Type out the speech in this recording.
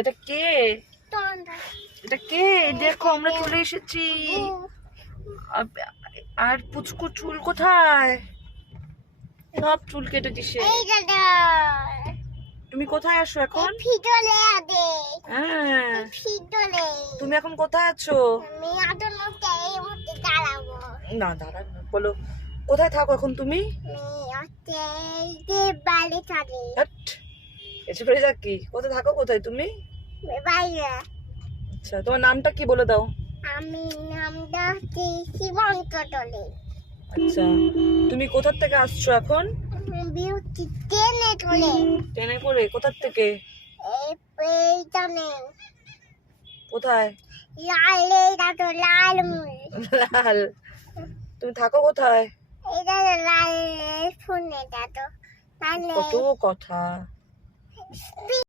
এটা কে? এটা কে? দেখো আমরা চলে এসেছি। আর পুচকু চুল কোথায়? সব চুল কেটে দিছে। তুমি কোথায় আছো এখন? হ্যাঁ, তুমি এখন কোথায় আছো? না দাঁড়ান না, বলো কোথায় থাকো এখন তুমি? এসে পড়ে যাক কি? কোথায় থাকো কোথায় তুমি? আচ্ছা, তোমার নামটা কি বলে দাও? আমি নামটা শিবঙ্কটলে। আচ্ছা, তুমি কোথা থেকে আসছো এখন? বিউটি টেনে চলে। ট্রেনে করে? কোথা থেকে? এইখানে কোথায়? লাল এইটা লাল মুল। লাল। তুমি থাকো কোথায়? এটা লাল ফোন এটা তো লাল কত কথা।